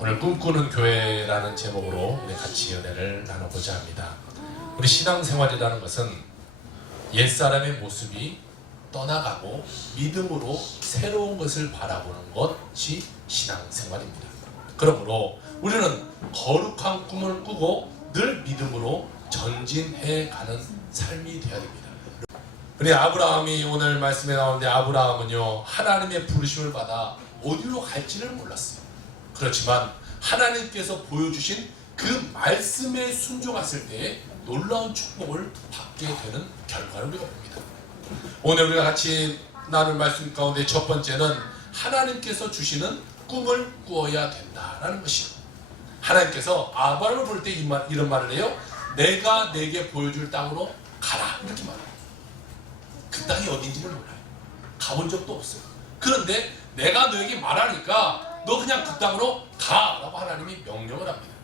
오늘 꿈꾸는 교회라는 제목으로 우리 같이 연애를 나눠보자 합니다. 우리 신앙생활이라는 것은 옛사람의 모습이 떠나가고 믿음으로 새로운 것을 바라보는 것이 신앙생활입니다. 그러므로 우리는 거룩한 꿈을 꾸고 늘 믿음으로 전진해가는 삶이 되어야 됩니다. 우리 아브라함이 오늘 말씀에 나오는데, 아브라함은요 하나님의 부르심을 받아 어디로 갈지를 몰랐어요. 그렇지만 하나님께서 보여주신 그 말씀에 순종했을 때에 놀라운 축복을 받게 되는 결과를 우리가 봅니다. 오늘 우리가 같이 나눌 말씀 가운데 첫 번째는 하나님께서 주시는 꿈을 꾸어야 된다라는 것이에요. 하나님께서 아브라함을 볼 때 이런 말을 해요. 내가 내게 보여줄 땅으로 가라, 이렇게 말해요. 그 땅이 어딘지를 몰라요. 가본 적도 없어요. 그런데 내가 너에게 말하니까 너 그냥 그 땅으로 가라고 하나님이 명령을 합니다.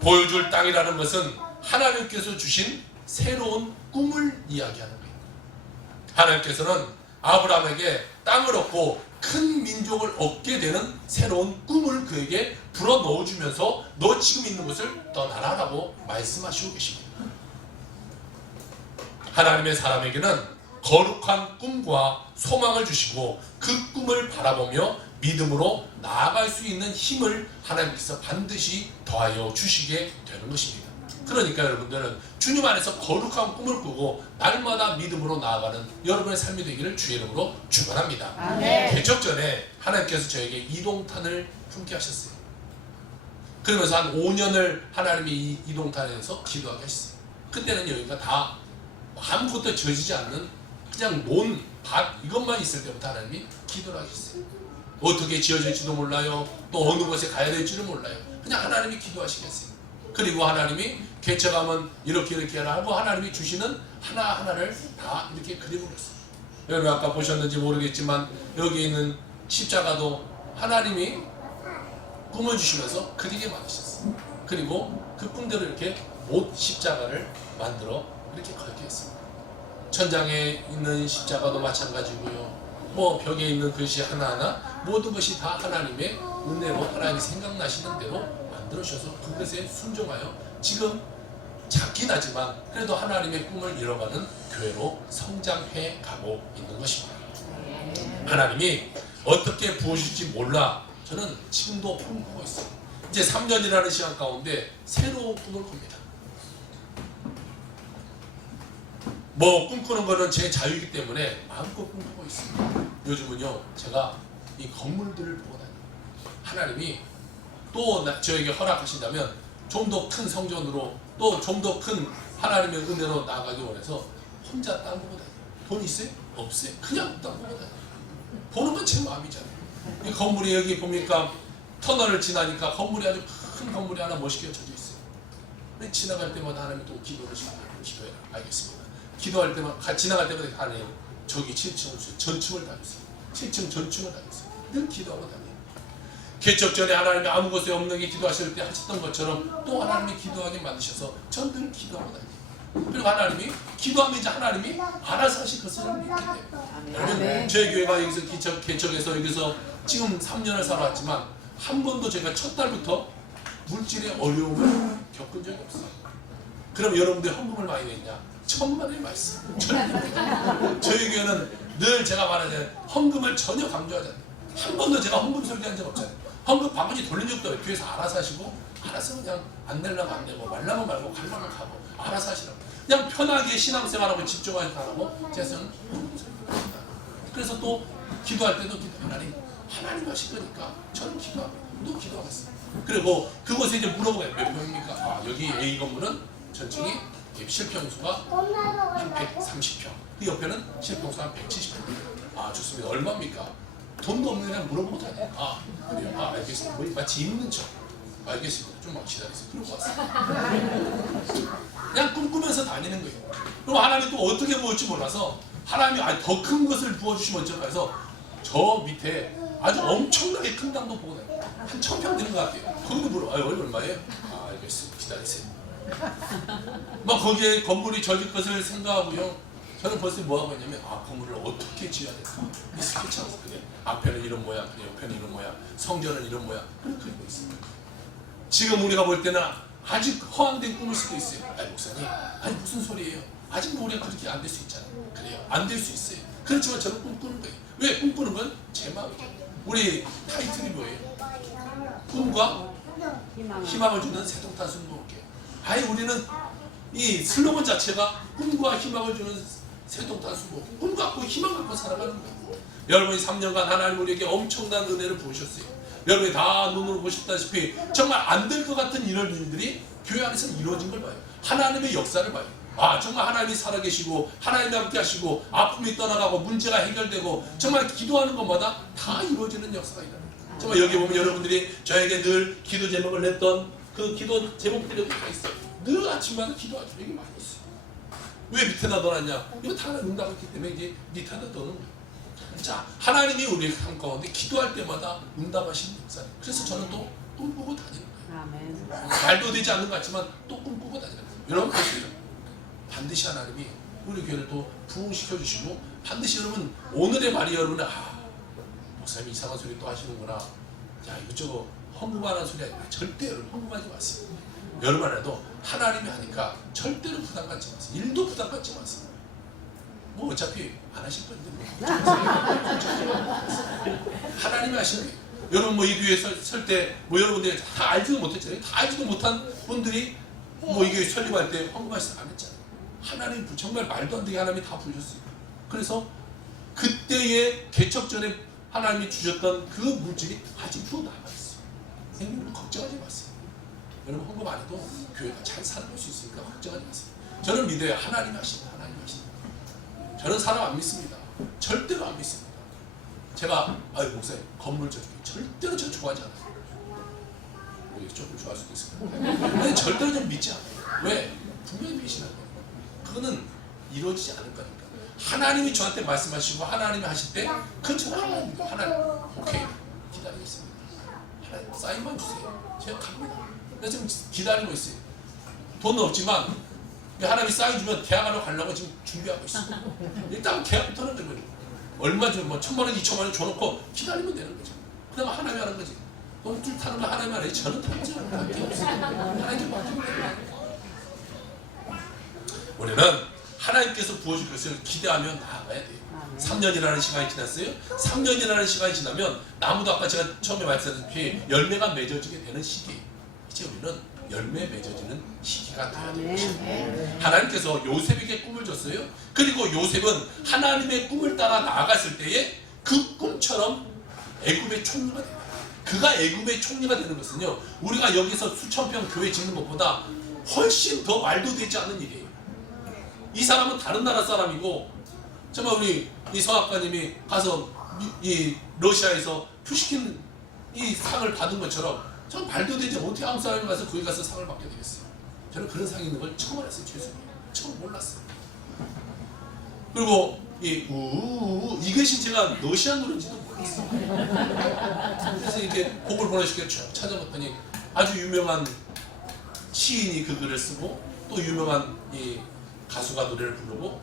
보여줄 땅이라는 것은 하나님께서 주신 새로운 꿈을 이야기하는 거예요. 하나님께서는 아브라함에게 땅을 얻고 큰 민족을 얻게 되는 새로운 꿈을 그에게 불어넣어 주면서 너 지금 있는 곳을 떠나라라고 말씀하시고 계십니다. 하나님의 사람에게는 거룩한 꿈과 소망을 주시고 그 꿈을 바라보며 믿음으로 나아갈 수 있는 힘을 하나님께서 반드시 더하여 주시게 되는 것입니다. 그러니까 여러분들은 주님 안에서 거룩한 꿈을 꾸고 날마다 믿음으로 나아가는 여러분의 삶이 되기를 주의 이름으로 축원합니다. 개척 전에 하나님께서 저에게 이동탄을 품게 하셨어요. 그러면서 한 5년을 하나님이 이 이동탄에서 기도하게 하셨어요. 그때는 여기가 다 아무것도 지어지지 않는 그냥 논, 밭 이것만 있을 때부터 하나님이 기도를 하셨어요. 어떻게 지어질지도 몰라요. 또 어느 곳에 가야 될지를 몰라요. 그냥 하나님이 기도하시겠어요. 그리고 하나님이 개척하면 이렇게 하라 하고 하나님이 주시는 하나하나를 다 이렇게 그려버렸어요. 여러분 아까 보셨는지 모르겠지만 여기 있는 십자가도 하나님이 꿈을 주시면서 그리게 만드셨어요. 그리고 그 꿈대로 이렇게 못 십자가를 만들어 이렇게 걸게 했습니다. 천장에 있는 십자가도 마찬가지고요. 뭐 벽에 있는 글씨 하나하나 모든 것이 다 하나님의 은혜로 하나님이 생각나시는 대로 만들어 주셔서 그것에 순종하여 지금 작긴 하지만 그래도 하나님의 꿈을 이뤄가는 교회로 성장해 가고 있는 것입니다. 하나님이 어떻게 부어주실지 몰라 저는 지금도 꿈꾸고 있어요. 이제 3년이라는 시간 가운데 새로운 꿈을 꿉니다. 뭐 꿈꾸는 거는 제 자유이기 때문에 마음껏 꿈꾸고 있습니다. 요즘은요 제가 이 건물들을 보고 다녀요. 하나님이 또 저에게 허락하신다면 좀 더 큰 성전으로 또 좀 더 큰 하나님의 은혜로 나아가기 원해서 혼자 땅 보고 다녀요. 돈 있어요? 없어요. 그냥 땅 보고 다녀요. 보는 건 제 마음이잖아요. 이 건물이 여기 보니까 터널을 지나니까 건물이 아주 큰 건물이 하나 멋있게 져져 있어요. 근데 지나갈 때마다 하나님이 또 기도를 시켜요. 기도해라. 알겠습니다. 기도할 때마다 지나갈 때마다 하나님 저기 7층 전층을 다 주세요. 7층 전층을 다 주세요. 늘 기도하고 다녀요. 개척 전에 하나님이 아무 곳에 없는 게 기도하실 때 하셨던 것처럼 또 하나님이 기도하게 만드셔서 전 늘 기도하고 다녀요. 그리고 하나님이 기도하면 이제 하나님이 알아서 하실 것을 믿게 돼요. 여러분 저희 교회가 여기서 개척해서 여기서 지금 3년을 살아왔지만 한 번도 제가 첫 달부터 물질의 어려움을 겪은 적이 없어요. 그럼 여러분들 헌금을 많이 냈냐? 천만의 말씀. 저희 교회는 늘 제가 말하자면 헌금을 전혀 강조하지 않아요. 한 번도 제가 헌금 설계한 적 없잖아요. 헌금 바가지 돌린 적도 없어요. 교회에서 알아서 하시고 알아서 그냥 안 내려면 안 내고 말라면 말고 가려면 가고 알아서 하시라고 그냥 편하게 신앙생활하고 집중하고 제가는 헌금 설계합니다. 그래서 또 기도할 때도 하나님 하실 거니까 저는 기도합니다. 또 기도하겠습니다. 그리고 그곳에 이제 물어보면 몇 평입니까? 아 여기 A 건물은 전층이 실평수가 한 130평, 그 옆에는 실평수가 한 170평. 아 좋습니다. 얼마입니까? 돈도 없는 애랑 물어보고 다녀요. 아 그래요? 아 알겠습니다. 뭐 마치 있는 척. 알겠습니다. 좀만 기다리세요. 그러고 왔어요. 그냥 꿈꾸면서 다니는 거예요. 그럼 하나님이 또 어떻게 부을지 몰라서 하나님이 더 큰 것을 부어주시면 어쩔까 해서 저 밑에 아주 엄청나게 큰 땅도 보고 다녀요. 한 1000평 되는 것 같아요. 거기도 물어. 얼마예요? 아 알겠습니다. 기다리세요. 막 거기에 건물이 젖을 것을 생각하고요. 저는 벌써 뭐 하고 있냐면 건물을 어떻게 지어야 될까 이 스케치하고 있거든요. 앞에는 이런 모양, 옆에는 이런 모양, 성전은 이런 모양 그렇게 그리고 있습니다. 지금 우리가 볼 때는 아직 허황된 꿈일 수도 있어요. 아니 목사님, 아니 무슨 소리예요? 아직 우리가 그렇게 안 될 수 있잖아요. 그래요, 안 될 수 있어요. 그렇지만 저는 꿈꾸는 거예요. 왜? 꿈꾸는 건 제 마음이에요. 우리 타이틀이 뭐예요? 꿈과 희망을 주는 새동탄 순복음교회. 아예 우리는 이 슬로건 자체가 꿈과 희망을 주는 새동탄 순복음. 꿈 갖고 희망 갖고 살아가는 거예요. 여러분이 3년간 하나님 우리에게 엄청난 은혜를 부으셨어요. 여러분이 다 눈으로 보셨다시피 정말 안 될 것 같은 이런 일들이 교회 안에서 이루어진 걸 봐요. 하나님의 역사를 봐요. 정말 하나님이 살아계시고 하나님이 함께 하시고 아픔이 떠나가고 문제가 해결되고 정말 기도하는 것마다 다 이루어지는 역사가 있다. 정말 여기 보면 여러분들이 저에게 늘 기도 제목을 냈던 그 기도 제목들이 다 있어요. 늘 아침마다 기도하죠. 이게 많이 있어요. 왜 밑에다 넣어놨냐? 이거 다 응답했기 때문에 이게 밑에다 넣는 거예요. 자, 하나님이 우리 삶 가운데 기도할 때마다 응답하시는 역사예요. 그래서 저는 또 꿈꾸고 다니는 거예요. 아멘. 말도 되지 않는 것 같지만 또 꿈꾸고 다니는 거예요. 여러분 보세요. 반드시 하나님이 우리 교회를 또 부흥시켜 주시고 반드시 여러분 오늘의 말이 여러분은 목사님 이상한 소리 또 하시는구나. 야 이것저것 헛무만한 소리 아니라 절대 여러분 헛무하지 마세요. 여러분 안에도 하나님이 하니까 절대로 부담 갖지 마세요. 일도 부담 갖지 마세요. 뭐 어차피 안 하실 건데 뭐. 하나님이 하시는 거예요. 여러분 뭐 이 교회에 설 때 뭐 여러분들이 다 알지도 못했잖아요. 다 알지도 못한 분들이 뭐 이 교회 설립할 때 헌금하시지 안 했잖아요. 하나님 정말 말도 안 되게 하나님이 다 부르셨어요. 그래서 그때의 개척 전에 하나님이 주셨던 그 물질이 아직도 남아있어요. 여러분 걱정하지 마세요. 여러분 헌금 안 해도 교회가 잘 살아갈 수 있으니까 걱정하지 마세요. 저는 믿어요. 하나님이 하신다. 하나님이 하신다. 저는 사람 안 믿습니다. 절대로 안 믿습니다. 제가 목사님 건물 절대로 저 좋아하지 않아요. 조금 좋아할 수도 있을 거예요. 근데 절대로 좀 믿지 않아요. 왜? 분명히 믿으시는 거예요. 그거는 이루어지지 않을 거니까. 하나님이 저한테 말씀하시고 하나님이 하실 때 그건 저는 하나님 오케이 기다리겠습니다. 하나님 사인만 주세요. 제가 갑니다. 그래서 지금 기다리고 있어요. 돈은 없지만 하나님이 사인 주면 계약하러 가려고 지금 준비하고 있어요. 일단 계약부터는 되면 얼마 좀 뭐 1,000만 원, 2,000만 원 줘놓고 기다리면 되는 거죠. 그다음에 하나님이 하는 거지. 똥줄 타는 거 하나님이 하는 거지. 저는 타지 않아요. 할게 없어요. 하나님께 맡기면 돼요. 우리는 하나님께서 부어줄 것을 기대하며 나아가야 돼요. 3년이라는 시간이 지났어요. 3년이라는 시간이 지나면 나무도 아까 제가 처음에 말씀드렸다시피 열매가 맺어지게 되는 시기. 이제 우리는 열매 맺어지는 시기가 되어야 되는 것입니다. 하나님께서 요셉에게 꿈을 줬어요. 그리고 요셉은 하나님의 꿈을 따라 나아갔을 때에 그 꿈처럼 애굽의 총리가 됩니다. 그가 애굽의 총리가 되는 것은요, 우리가 여기서 수천 평 교회 짓는 것보다 훨씬 더 말도 되지 않는 일이에요. 이 사람은 다른 나라 사람이고, 정말 우리 이 성악가님이 가서 이 러시아에서 푸시킨 이 상을 받은 것처럼 전 말도 되지 어떻게 한국 사람이 가서 거기 가서 상을 받게 되겠어요. 저는 그런 상이 있는 걸 처음 알았어요. 죄송해요. 처음 몰랐어요. 그리고 이 이것이 제가 러시아 노래인지도 몰랐어요. 그래서 이렇게 곡을 보내시게 쭉 찾아봤더니 아주 유명한 시인이 그 글을 쓰고 또 유명한 이 가수가 노래를 부르고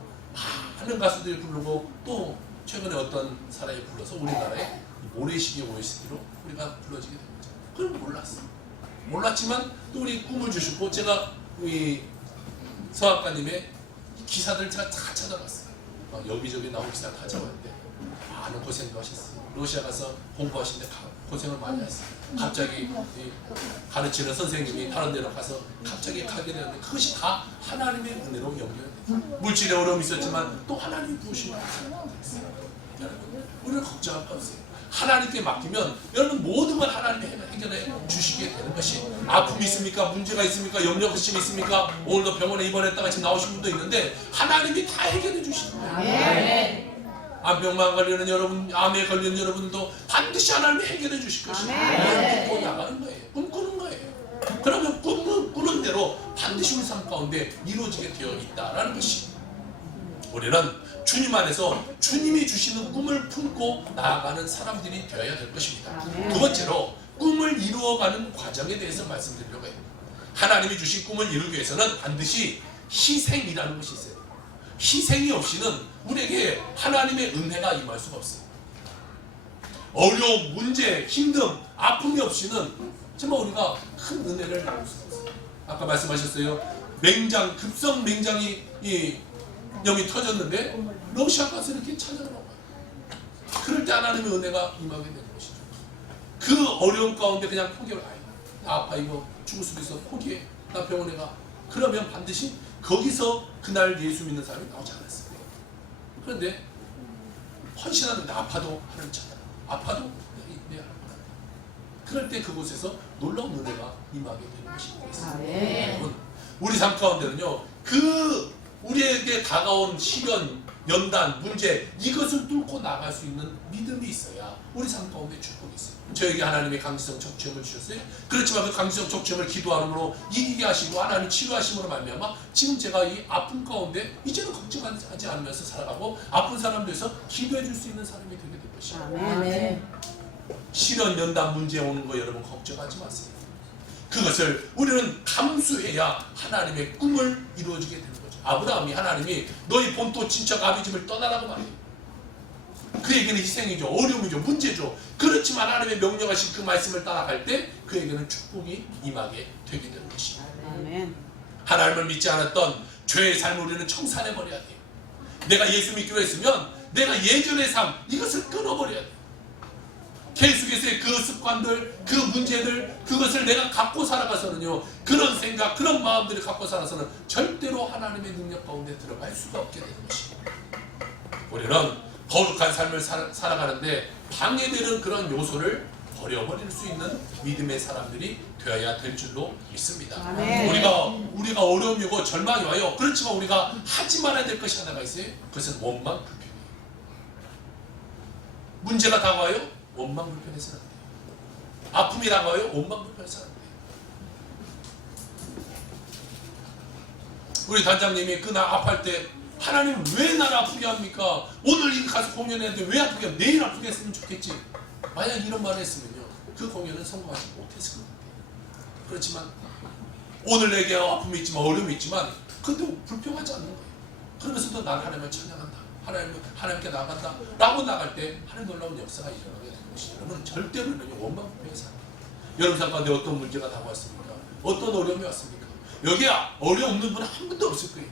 많은 가수들이 부르고 또 최근에 어떤 사람이 불러서 우리나라에 모래시계 OST로 우리가 불러지게 된 거죠. 그걸 몰랐어. 몰랐지만 또 우리 꿈을 주셨고 제가 우리 서학가님의 기사들을 제가 다 찾아봤어요. 여기저기 나온 기사 다 찾아봤는데 많은 고생도 하셨어요. 러시아 가서 공부하시는데 고생을 많이 했어요. 갑자기 가르치는 선생님이 다른 데로 가서 갑자기 가게 되는데 그것이 다 하나님의 은혜로 연결돼요. 물질의 어려움이 있었지만 또 하나님이 부으신 말씀을 했어요. 여러분, 우리는 걱정할 거 없어요. 하나님께 맡기면 여러분 모든 걸 하나님이 해결해 주시게 되는 것이 아픔이 있습니까? 문제가 있습니까? 염려심이 있습니까? 오늘도 병원에 입원했다가 지금 나오신 분도 있는데 하나님이 다 해결해 주시는 거예요. 암병만 걸리는 여러분, 암에 걸리는 여러분도 반드시 하나님이 해결해 주실 것이에요. 꿈꾸고 나가는 거예요. 꿈꾸는 거예요. 그러면 꾸는 대로 반드시 우리 삶 가운데 이루어지게 되어 있다라는 것이 우리는 주님 안에서 주님이 주시는 꿈을 품고 나아가는 사람들이 되어야 될 것입니다. 두 번째로 꿈을 이루어가는 과정에 대해서 말씀드리려고 해요. 하나님이 주신 꿈을 이루기 위해서는 반드시 희생이라는 것이 있어요. 희생이 없이는 우리에게 하나님의 은혜가 임할 수가 없어요. 어려움, 문제, 힘듦, 아픔이 없이는 정말 우리가 큰 은혜를 나눌 수가 없어요. 아까 말씀하셨어요. 급성 맹장이 병이 터졌는데 러시아 가서 이렇게 찾아나와요. 그럴 때 하나님의 은혜가 임하게 되는 것이죠. 그 어려움 가운데 그냥 포기를 나 아파 이거 죽을 수도 있어 포기해 나 병원에 가. 그러면 반드시 거기서 그날 예수 믿는 사람이 나오지 않았어요. 그런데 헌신하는데 아파도 하나님 찾아 아파도 내 하나님. 그럴 때 그곳에서 놀라운 은혜가 임하게 되는 것이 있습니다. 여러분 우리 삶 가운데는요 그 우리에게 다가온 시련, 연단, 문제 이것을 뚫고 나갈 수 있는 믿음이 있어야 우리 삶 가운데 축복이 있어요. 저에게 하나님의 강지성 척추염을 주셨어요. 그렇지만 그 강지성 척추염을 기도함으로 이기게 하시고 하나님 치료하심으로 말미암아 지금 제가 이 아픔 가운데 이제는 걱정하지 않으면서 살아가고 아픈 사람들에서 기도해 줄 수 있는 사람이 되게 될 것입니다. 시련, 연단, 문제 오는 거 여러분 걱정하지 마세요. 그것을 우리는 감수해야 하나님의 꿈을 이루어지게 되는 거죠. 아브라함이 하나님이 너희 본토 친척 아비집을 떠나라고 말해요. 그에게는 희생이죠. 어려움이죠. 문제죠. 그렇지만 하나님의 명령하신 그 말씀을 따라갈 때 그에게는 축복이 임하게 되게 되는 것입니다. 하나님을 믿지 않았던 죄의 삶을 우리는 청산해버려야 돼요. 내가 예수 믿기로 했으면 내가 예전의 삶 이것을 끊어버려야 돼요. 계속해서의 그 습관들, 그 문제들 그것을 내가 갖고 살아가서는요 그런 생각, 그런 마음들을 갖고 살아서는 절대로 하나님의 능력 가운데 들어갈 수가 없게 되는 것입니다. 우리는 거룩한 삶을 살아가는데 방해되는 그런 요소를 버려버릴 수 있는 믿음의 사람들이 되어야 될 줄로 믿습니다. 우리가 어려움이 오고 절망이 와요. 그렇지만 우리가 하지 말아야 될 것이 하나가 있어요. 그것은 원망 불평이에요. 문제가 다가와요. 원망 불평해서는 안 돼요. 아픔이 다가와요. 원망 불평해서는 안 돼요. 우리 단장님이 그날 아파할 때 하나님 왜 나를 아프게 합니까? 오늘 이 가서 공연했는데 왜 아프게 합니까? 내일 아프게 했으면 좋겠지. 만약 이런 말을 했으면요 그 공연은 성공하지 못했을 것 같아요. 그렇지만 오늘 내게 아픔이 있지만 어려움이 있지만 그것도 불평하지 않는 거예요. 그러면서도 난 하나님을 찬양한다. 하나님께 나간다 라고 나갈 때 하나님 놀라운 역사가 일어나게 되는 것이죠. 여러분 절대로 원망 불평해서 안 돼요. 여러분 삶 가운데 어떤 문제가 다가왔습니까? 어떤 어려움이 왔습니까? 여기에 어려움 없는 분은 한 분도 없을 거예요.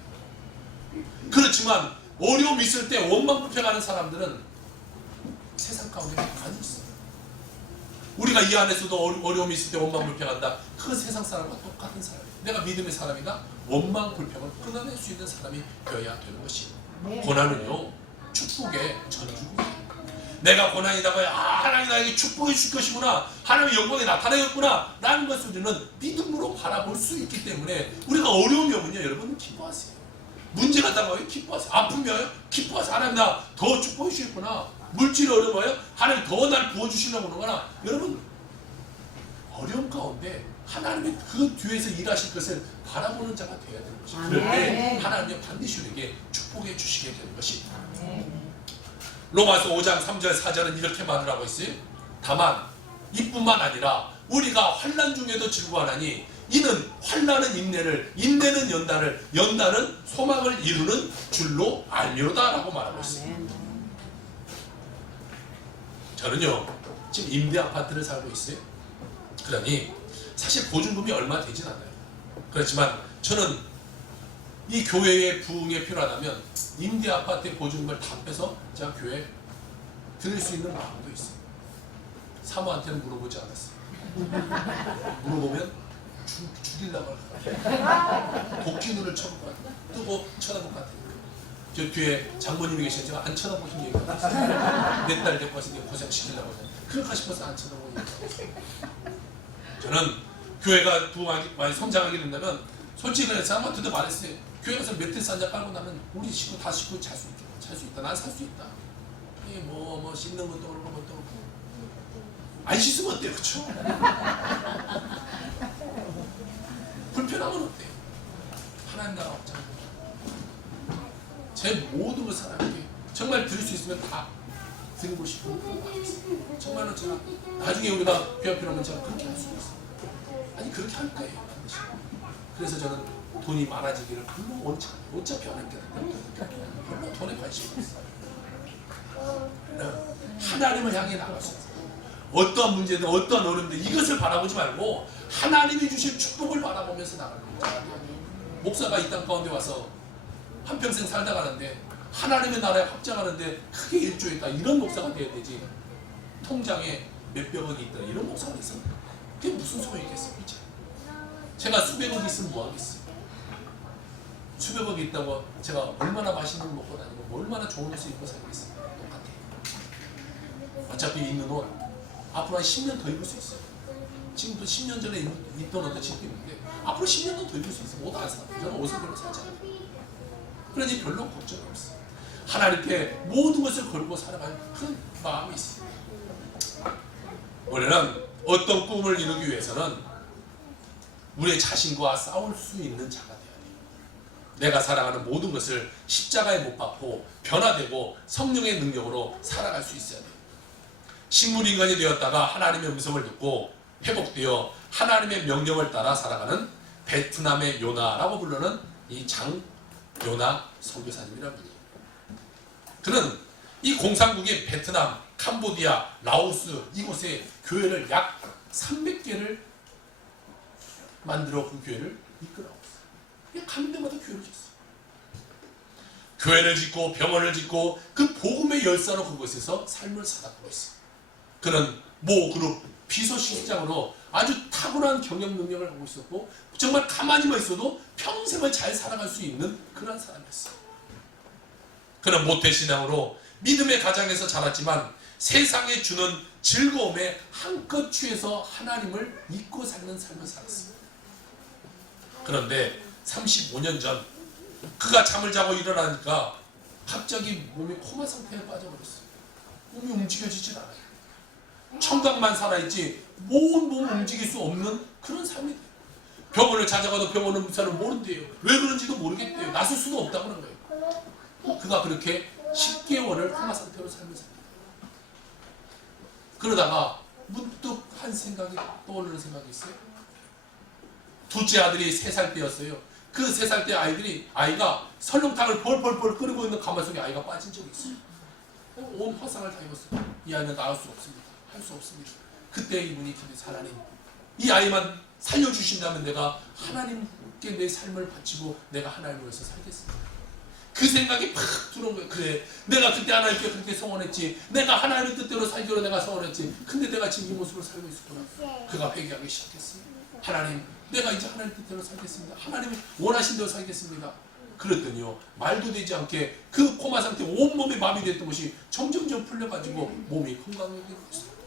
그렇지만 어려움이 있을 때 원망 불평하는 사람들은 세상 가운데 많이 있어요. 우리가 이 안에서도 어려움이 있을 때 원망 불평한다. 그 세상 사람과 똑같은 사람이에요. 내가 믿음의 사람이다. 원망 불평을 끊어낼 수 있는 사람이 되어야 되는 것이에요. 고난은요 축복의 전주입니다. 내가 고난이다가 하나님 나에게 축복해 줄 것이구나 하나님의 영광이 나타나겠구나 라는 것을 우리는 믿음으로 바라볼 수 있기 때문에 우리가 어려움이 오면요 여러분 기뻐하세요. 문제가 다가와요 기뻐하세요. 아픔이 와요 기뻐하세요. 하나님 나 더 축복해 주시겠구나. 물질이 어려워요 하나님 더 날 부어주시려고 그러거나 여러분 어려움 가운데 하나님의 그 뒤에서 일하실 것을 바라보는 자가 되어야 되는 것입니다. 그럴 때 하나님이 반드시 우리에게 축복해 주시게 되는 것입니다. 로마서 5장 3절 4절은 이렇게 말을 하고 있어요. 다만 이뿐만 아니라 우리가 환난 중에도 즐거워하나니 이는 환난은 인내를 인내는 연단을 연단은 소망을 이루는 줄로 알미로다 라고 말하고 있습니다. 저는요 지금 임대 아파트를 살고 있어요. 그러니 사실 보증금이 얼마 되진 않아요. 그렇지만 저는 이 교회의 부흥에 필요하다면 임대 아파트의 보증금을 다 빼서 제가 교회에 드릴 수 있는 마음도 있어요. 사모한테는 물어보지 않았어요. 물어보면 죽이려고 할까 도끼 눈을 뜨고 쳐다볼 것 같으니까 저 뒤에 장모님이 계시지만 안 쳐다보신 얘기가 있어요. 내 딸 데리고 와서 고생시키려고 해요. 그럴까 싶어서 안 쳐다보고 있어요. 저는 교회가 부흥하기 많이 성장하게 된다면 솔직히 그래서 사람한테도 말했어요. 교회 가서 매트리스 한 장 깔고 나면 우리 식구 다 식구 잘 수 있다. 난 살 수 있다. 이 뭐 씻는 것도 그렇고 것도 그렇고 안 씻으면 어때요, 그렇죠? 불편하면 어때요? 하나님 나라 없잖아요. 제 모든 걸 사람에게 정말 드릴 수 있으면 다 드리고 싶고 정말로 제가 나중에 우리가 교회 필요하면 제가 그렇게 할 수 있어요. 아니 그렇게 할 거예요. 그래서 저는 돈이 많아지기를 별로 원치 않아요. 어차피 안 했겠는데 별로 돈에 관심이 없어요. 하나님을 향해 나갈 수 있어요. 어떠한 문제든 어떠한 어려움든 이것을 바라보지 말고 하나님이 주신 축복을 바라보면서 나가는 거예요. 목사가 이 땅 가운데 와서 한평생 살다 가는데 하나님의 나라에 확장하는데 크게 일조했다, 이런 목사가 되어야 되지, 통장에 몇백억이 있다 이런 목사가 있어요. 그게 무슨 소용이겠습니까? 제가 수백억이 있으면 뭐 하겠어요? 수백억이 있다고 제가 얼마나 맛있는 거 먹고 다니고 뭐 얼마나 좋은 옷을 입고 살겠어요? 똑같아요. 어차피 있는 옷 앞으로 한 10년 더 입을 수 있어요. 지금도 10년 전에 입던 옷도 지금 입는데 앞으로 10년도 더 입을 수 있어요. 옷 안 사. 저는 옷을 별로 사지 않아요. 그러니 별로 걱정이 없어요. 하나님께 모든 것을 걸고 살아가는 그런 마음이 있어요. 우리는 어떤 꿈을 이루기 위해서는 우리의 자신과 싸울 수 있는 자가 되어야 돼요. 내가 살아가는 모든 것을 십자가에 못 박고 변화되고 성령의 능력으로 살아갈 수 있어야 돼요. 식물인간이 되었다가 하나님의 음성을 듣고 회복되어 하나님의 명령을 따라 살아가는 베트남의 요나라고 부르는 이 장 요나 선교사님이라는 분이에요. 그는 이 공산국인 베트남, 캄보디아, 라오스 이곳에 교회를 약 300개를 만들어 그 교회를 이끌어가고 있어요. 가는 데마다 교회를 짓어요. 교회를 짓고 병원을 짓고 그 복음의 열사로 그곳에서 삶을 살아가고 있어요. 그는 모 그룹 비서실장으로 아주 탁월한 경영 능력을 하고 있었고 정말 가만히만 있어도 평생을 잘 살아갈 수 있는 그런 사람이었어요. 그는 모태신앙으로 믿음의 가정에서 자랐지만 세상에 주는 즐거움에 한껏 취해서 하나님을 잊고 사는 삶을 살았어요. 그런데 35년 전 그가 잠을 자고 일어나니까 갑자기 몸이 코마 상태에 빠져버렸어요. 몸이 움직여지질 않아요. 청각만 살아있지 몸 움직일 수 없는 그런 삶이 돼요. 병원을 찾아가도 병원 의사는 모른대요. 왜 그런지도 모르겠대요. 나설 수도 없다고 그런 거예요. 그가 그렇게 10개월을 코마 상태로 삶을 삽니다. 그러다가 문득 한 생각이 떠오르는 생각이 있어요. 둘째 아들이 3살 때였어요. 그 3살 때 아이가 설렁탕을 벌벌벌 끓이고 있는 가마 속에 아이가 빠진 적이 있어요. 온 화상을 다 입었어요. 이 아이는 나을 수 없습니다. 할 수 없습니다. 그때 이분이 기도해서 하나님, 이 아이만 살려주신다면 내가 하나님께 내 삶을 바치고 내가 하나님을 위해서 살겠습니다. 그 생각이 팍 들어온 거예요. 그래, 내가 그때 하나님께 그렇게 소원했지, 내가 하나님의 뜻대로 살기로 내가 소원했지, 근데 내가 지금 이 모습으로 살고 있었구나. 그가 회개하기 시작했어요. 하나님, 내가 이제 하나님 뜻대로 살겠습니다. 하나님이 원하신 대로 살겠습니다. 그랬더니요, 말도 되지 않게 그 코마 상태 온몸에 마비됐던 것이 점점점 풀려가지고 몸이 건강해지고 있어요.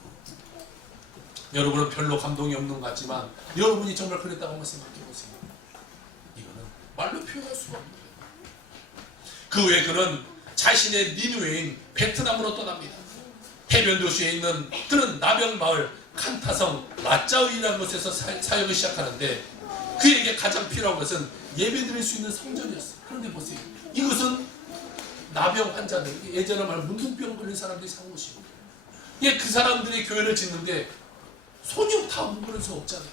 여러분은 별로 감동이 없는 것 같지만 여러분이 정말 그랬다고 한번 생각해 보세요. 이거는 말로 표현할 수가 없는 거예요. 그 후에 그는 자신의 니누에인 베트남으로 떠납니다. 해변 도시에 있는 그는 나병 마을 칸타성 라짜우이라는 곳에서 사역을 시작하는데 그에게 가장 필요한 것은 예배드릴 수 있는 성전이었어요. 그런데 보세요. 이것은 나병 환자들, 예전에 말 문둥병 걸린 사람들이 사는 곳이고, 그 사람들이 교회를 짓는데 손이 다 묶을 수 없잖아요.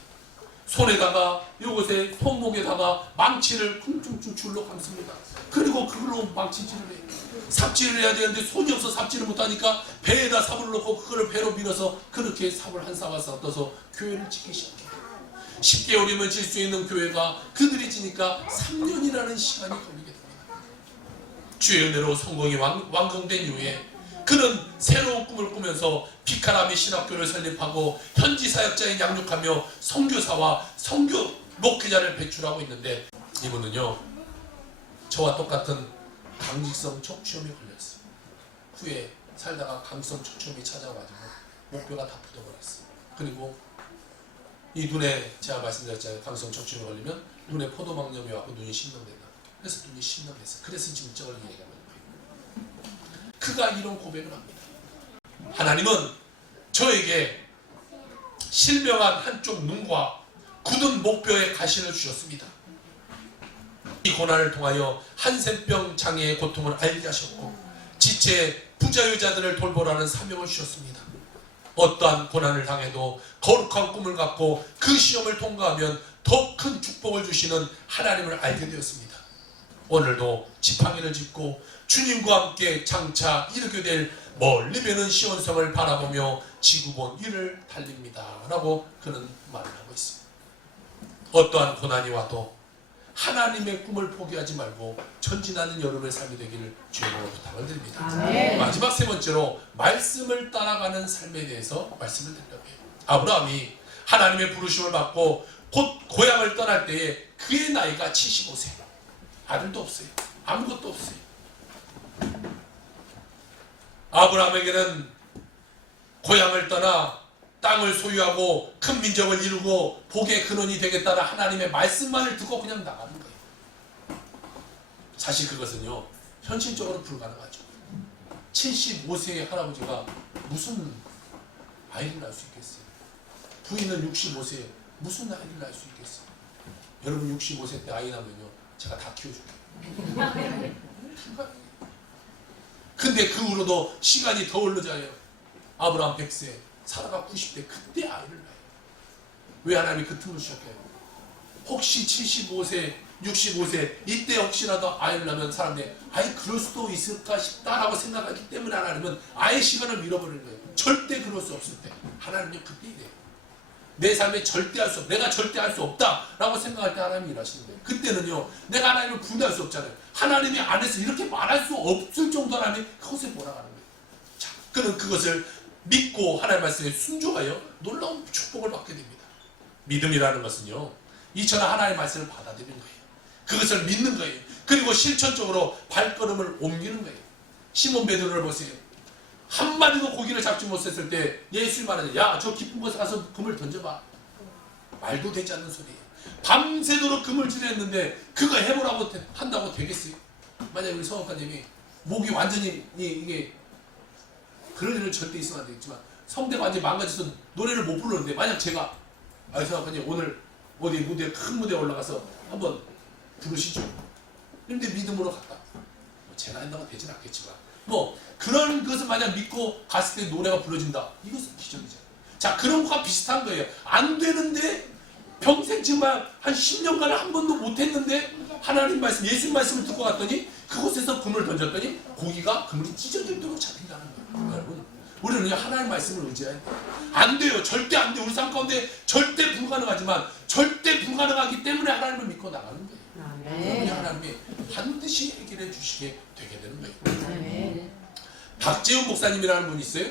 손에다가 이곳에 손목에다가 망치를 쿵충충 줄로 감습니다. 그리고 그걸로 망치질을 해요. 삽질을 해야 되는데 손이 없어 삽질을 못하니까 배에다 삽을 넣고 그걸 배로 밀어서 그렇게 삽을 한 삽 한 삽 떠서 교회를 짓기 시작해요. 10개월이면 질 수 있는 교회가 그들이 지니까 3년이라는 시간이 걸리게 됩니다. 주의 은혜로 성공이 완공된 이후에 그는 새로운 꿈을 꾸면서 피카라미 신학교를 설립하고 현지 사역자에 양육하며 선교사와 선교 목회자를 배출하고 있는데, 이분은요 저와 똑같은 강직성 척추염이 걸렸어요. 후에 살다가 강성 척추염이 찾아와가지고 목뼈가 다 굳어버렸어요. 그리고 이 눈에 제가 말씀드렸잖아요. 강성 척추염이 걸리면 눈에 포도막염이 와서 눈이 신명된다. 그래서 눈이 신명됐어요. 그래서 지금 저걸 얘기하는 거예요. 그가 이런 고백을 합니다. 하나님은 저에게 실명한 한쪽 눈과 굳은 목뼈에 가시를 주셨습니다. 이 고난을 통하여 한센병 장애의 고통을 알게 하셨고 지체 부자유자들을 돌보라는 사명을 주셨습니다. 어떠한 고난을 당해도 거룩한 꿈을 갖고 그 시험을 통과하면 더 큰 축복을 주시는 하나님을 알게 되었습니다. 오늘도 지팡이를 짚고 주님과 함께 장차 이르게 될 멀리 배는 시온성을 바라보며 지구본 위를 달립니다 라고 그는 말을 하고 있습니다. 어떠한 고난이 와도 하나님의 꿈을 포기하지 말고 전진하는 여러분의 삶이 되기를 주님으로 부탁을 드립니다. 마지막 세 번째로 말씀을 따라가는 삶에 대해서 말씀을 드리려고 해요. 아브라함이 하나님의 부르심을 받고 곧 고향을 떠날 때에 그의 나이가 75세. 아들도 없어요. 아무것도 없어요. 아브라함에게는 고향을 떠나 땅을 소유하고 큰 민족을 이루고 복의 근원이 되겠다는 하나님의 말씀만을 듣고 그냥 나가는 거예요. 사실 그것은요 현실적으로 불가능하죠. 75세의 할아버지가 무슨 아이를 낳을 수 있겠어요? 부인은 65세에 무슨 아이를 낳을 수 있겠어요? 여러분 65세 때 아이 낳으면요 제가 다 키워줄게요. 불가능해요. 근데 그 후로도 시간이 더 흘러져요. 아브라함 100세, 사라가 90대 그때 아이를 낳아요. 왜 하나님이 그 틈을 주셨게요? 혹시 75세, 65세 이때 혹시라도 아이를 낳으면 사람들이 아이 그럴 수도 있을까 싶다라고 생각하기 때문에 하나님은 아예 시간을 밀어버리는 거예요. 절대 그럴 수 없을 때 하나님이 그때 이래요. 내 삶에 절대 할 수 없다. 내가 절대 할 수 없다라고 생각할 때 하나님이 일하시는 거예요. 그때는요 내가 하나님을 분해할 수 없잖아요. 하나님이 안에서 이렇게 말할 수 없을 정도로 하나님이 그것에 몰아가는 거예요. 자, 그는 그것을 믿고 하나님 말씀에 순종하여 놀라운 축복을 받게 됩니다. 믿음이라는 것은요 이처럼 하나님의 말씀을 받아들이는 거예요. 그것을 믿는 거예요. 그리고 실천적으로 발걸음을 옮기는 거예요. 시몬 베드로를 보세요. 한 마리도 고기를 잡지 못했을 때 예수님 말하죠. 야, 저 깊은 곳에 가서 그물 던져봐. 말도 되지 않는 소리예요. 밤새도록 그물질했는데 그거 해보라고 한다고 되겠어요? 만약에 우리 성악가님이 목이 완전히 이게 그런 일은 절대 있으면 안 되겠지만 성대가 완전히 망가져서 노래를 못 부르는데 만약 제가 성악가님 오늘 어디 무대 큰 무대에 올라가서 한번 부르시죠. 그런데 믿음으로 갔다. 제가 한다고 되진 않겠지만 그런 것을 만약 믿고 갔을 때 노래가 불러진다. 이것은 기적이잖아요. 자, 그런 것과 비슷한 거예요. 안 되는데 평생 정말 한 10년간을 한 번도 못했는데 하나님 말씀, 예수님 말씀을 듣고 갔더니 그곳에서 그물을 던졌더니 고기가 그물이 찢어질 정도로 잡힌다는 거예요. 여러분, 우리는 하나님 말씀을 의지해야 돼요. 안 돼요. 절대 안 돼요. 우리 삶 가운데 절대 불가능하지만 절대 불가능하기 때문에 하나님을 믿고 나가는 거예요. 그러면 하나님이 반드시 해결해 주시게 되게 되는 거예요. 박재훈 목사님이라는 분이 있어요.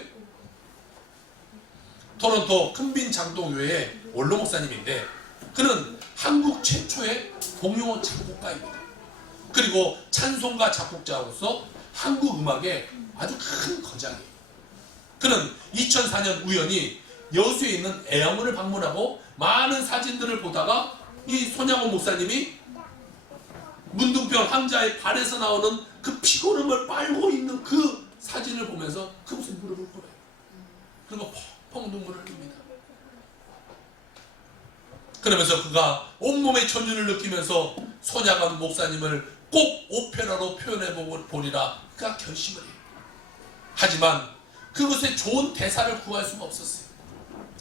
토론토 큰빈 장도교회 원로 목사님인데 그는 한국 최초의 동요 작곡가입니다. 그리고 찬송가 작곡자로서 한국 음악의 아주 큰 거장이에요. 그는 2004년 우연히 여수에 있는 애양원을 방문하고 많은 사진들을 보다가 이 손양원 목사님이 문둥병 환자의 발에서 나오는 그 피고름을 빨고 있는 그 사진을 보면서 그곳에 무릎을 꿇어요. 그리고 펑펑 눈물을 흘립니다. 그러면서 그가 온몸의 천륜을 느끼면서 손양원 목사님을 꼭 오페라로 표현해 보리라 그가 결심을 해요. 하지만 그것에 좋은 대사를 구할 수가 없었어요.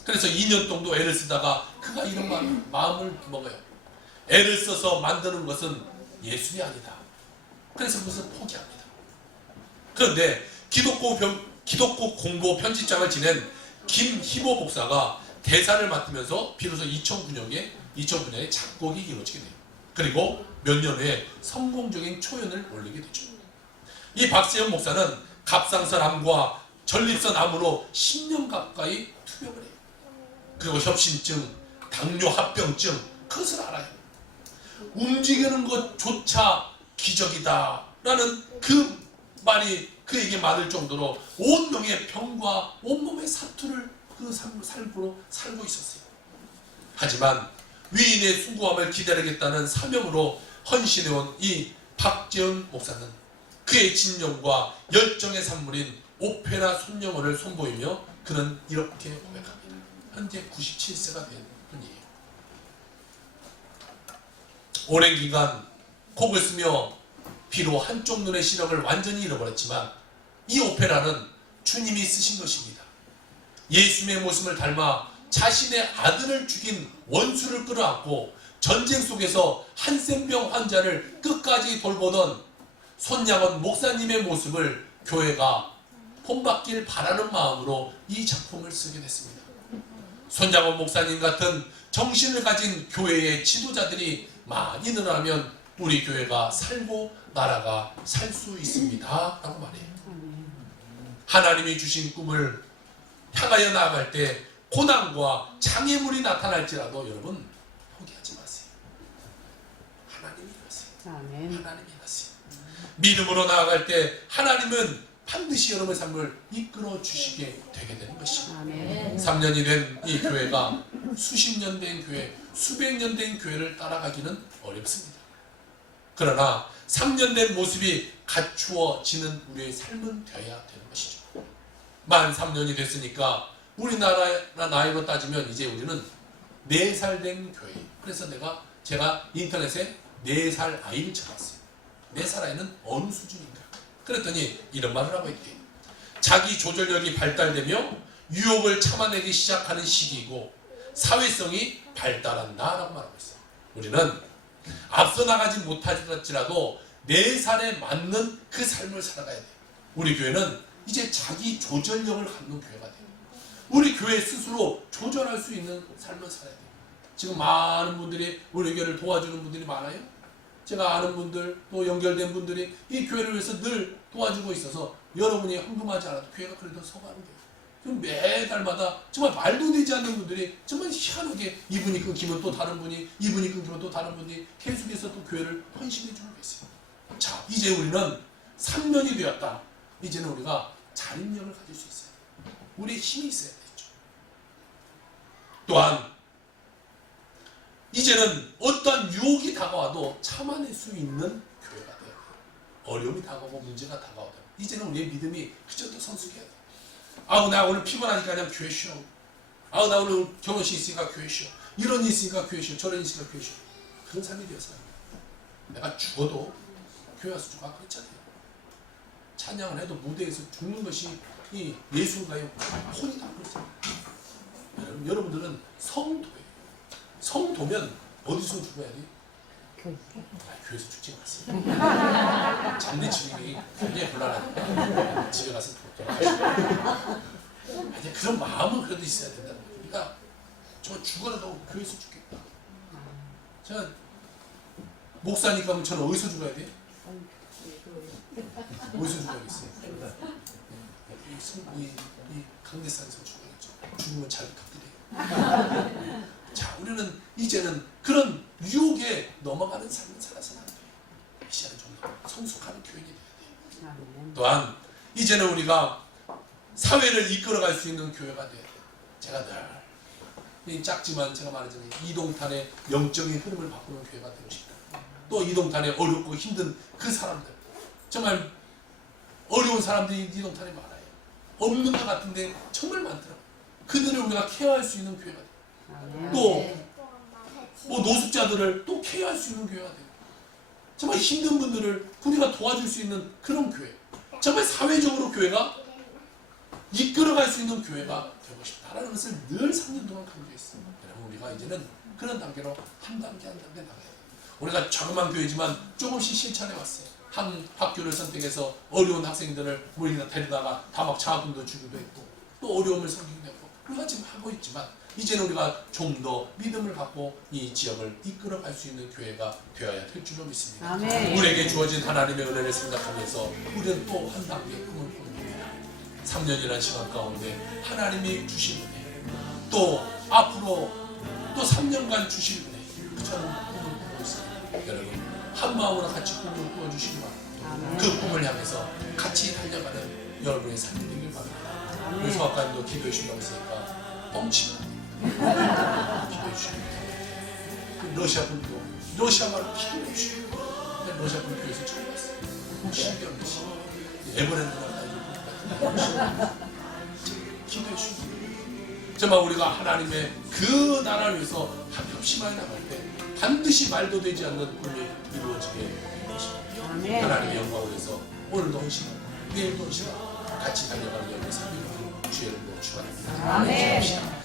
그래서 2년 정도 애를 쓰다가 그가 이런 마음을 먹어요. 애를 써서 만드는 것은 예술이 아니다. 그래서 그것을 포기합니다. 그런데 기독교 공보 편집장을 지낸 김희보 목사가 대사를 맡으면서 비로소 2009년에 작곡이 이루어지게 돼요. 그리고 몇 년 후에 성공적인 초연을 올리게 되죠. 이 박세현 목사는 갑상선암과 전립선 암으로 10년 가까이 투병을 해요. 그리고 협심증, 당뇨 합병증 그것을 알아요. 움직이는 것조차 기적이다 라는 그 말이 그에게 맞을 정도로 온몸의 병과 온몸의 사투를 그 삶으로 살고 있었어요. 하지만 위인의 수고함을 기다리겠다는 사명으로 헌신해온 이 박재훈 목사는 그의 진정과 열정의 산물인 오페라 손영어를 선보이며 그는 이렇게 고백합니다. 현재 97세가 된 분이에요. 오랜 기간 곡을 쓰며 비록 한쪽 눈의 시력을 완전히 잃어버렸지만 이 오페라는 주님이 쓰신 것입니다. 예수님의 모습을 닮아 자신의 아들을 죽인 원수를 끌어안고 전쟁 속에서 한센병 환자를 끝까지 돌보던 손양원 목사님의 모습을 교회가 본받길 바라는 마음으로 이 작품을 쓰게 됐습니다. 손양원 목사님 같은 정신을 가진 교회의 지도자들이 많이 늘어나면 우리 교회가 살고 나라가 살 수 있습니다 라고 말해요. 하나님이 주신 꿈을 향하여 나아갈 때 고난과 장애물이 나타날지라도 여러분 포기하지 마세요. 하나님이 하세요. 하나님이 하세요. 믿음으로 나아갈 때 하나님은 반드시 여러분의 삶을 이끌어 주시게 되게 되는 것입니다. 3년이 된 이 교회가 수십 년 된 교회, 수백 년 된 교회를 따라가기는 어렵습니다. 그러나 3년 된 모습이 갖추어지는 우리의 삶은 되어야 되는 것이죠. 만 3년이 됐으니까 우리나라 나이로 따지면 이제 우리는 4살 된 교회. 그래서 제가 인터넷에 4살 아이를 찾았어요. 4살 아이는 어느 수준인가? 그랬더니 이런 말을 하고 있대요. 자기 조절력이 발달되며 유혹을 참아내기 시작하는 시기이고 사회성이 발달한다 라고 말하고 있어요. 우리는 앞서 나가지 못할지라도 4살에 맞는 그 삶을 살아가야 돼요. 우리 교회는 이제 자기 조절력을 갖는 교회가 돼요. 우리 교회 스스로 조절할 수 있는 삶을 살아야 돼요. 지금 많은 분들이 우리 교회를 도와주는 분들이 많아요. 제가 아는 분들 또 연결된 분들이 이 교회를 위해서 늘 도와주고 있어서 여러분이 헌금하지 않아도 교회가 그래도 서가는 거예요. 지금 매달마다 정말 말도 되지 않는 분들이 정말 희한하게 이분이 끊기면 또 다른 분이, 이분이 끊기면 또 다른 분이 계속해서 또 교회를 헌신해 주고 계세요. 자, 이제 우리는 3년이 되었다. 이제는 우리가 자립력을 가질 수 있어요. 우리의 힘이 있어야 되죠. 또한 이제는 어떠한 유혹이 다가와도 참아낼 수 있는 교회가 돼야 돼요. 어려움이 다가오고 문제가 다가오다. 이제는 우리의 믿음이 그저 더 성숙해야 돼요. 아우 나 오늘 피곤하니까 그냥 교회 쉬어. 아우 나 오늘 결혼식 있으니까 교회 쉬어. 이런 일 있으니까 교회 쉬어. 저런 일 있으니까 교회 쉬어. 그런 삶이 되었어요. 내가 죽어도 교회 와서 죽어. 그렇잖아요. 찬양을 해도 무대에서 죽는 것이 이 예술가의 혼이다. 그렇잖아요. 여러분들은 성도예요. 성도면 어디서 죽어야 돼? 교회에서 죽지 마세요. 장례치르기 굉장히 곤란하니까 집에 가서 돌아가시고. 그런 마음은 그래도 있어야 된다. 그러니까 저 죽어라도 교회에서 죽겠다. 제가 목사니까 저는 어디서 죽어야 돼? 어디서 죽어야겠어요? 이 강대산에서 죽어야겠죠. 죽으면 잘 부탁드려요. 자, 우리는 이제는 그런 유혹에 넘어가는 삶을 살아서는 안 돼요. 이제는 좀 성숙한 교인이 돼야 돼요. 또한 이제는 우리가 사회를 이끌어갈 수 있는 교회가 돼야 돼요. 제가 늘 작지만 제가 말하자면 이동탄의 영적인 흐름을 바꾸는 교회가 되고 싶다. 또 이동탄의 어렵고 힘든 그 사람들, 정말 어려운 사람들이 이동탄에 많아요. 없는 것 같은데 정말 많더라고요. 그들을 우리가 케어할 수 있는 교회가 돼요. 또 뭐 노숙자들을 또 케어할 수 있는 교회가 돼요. 정말 힘든 분들을 우리가 도와줄 수 있는 그런 교회. 정말 사회적으로 교회가 이끌어갈 수 있는 교회가 되고 싶다라는 것을 늘 3년 동안 강조했어요. 여러분 우리가 이제는 그런 단계로 한 단계 한 단계 나가야 돼요. 우리가 자그마한 교회지만 조금씩 실천해 왔어요. 한 학교를 선택해서 어려운 학생들을 우리가 데려다가 다막 장학금도 주기도 했고 또 어려움을 섬기기도 했고 우리가 지금 하고 있지만 이제는 우리가 좀 더 믿음을 갖고 이 지역을 이끌어갈 수 있는 교회가 되어야 될 줄로 믿습니다. 아멘. 우리에게 주어진 하나님의 은혜를 생각하면서 우리는 또 한 단계 꿈을 꾸는 3년이라는 시간 가운데 하나님이 주신 은혜 또 앞으로 또 3년간 주실 은혜 저는 꿈을 꾸고 있습니다. 여러분 한 마음으로 같이 꿈을 꾸어주시기 바랍니다. 그 꿈을 향해서 같이 달려가는 여러분의 삶이 되길 바랍니다. 우리 소아과님도 기도해 주신다고 했으니까 뻥치면 기도해 주십니다. 러시아 분도 러시아 말로 기도해 주시고 러시아 분 교회에서 처음 왔어요. 신기한 것이 에버랜드나 기도해 주십니다. 정말 우리가 하나님의 그 나라를 위해서 협심하여 나갈 때 반드시 말도 되지 않는 꿈이 이루어지게 될 것입니다. 하나님의 영광을 위해서 오늘도 헌신하고 내일도 헌신하고 같이 달려가는 여러분의 삶이 되기를 주의 이름으로 축원합니다. 아멘. 기도합시다.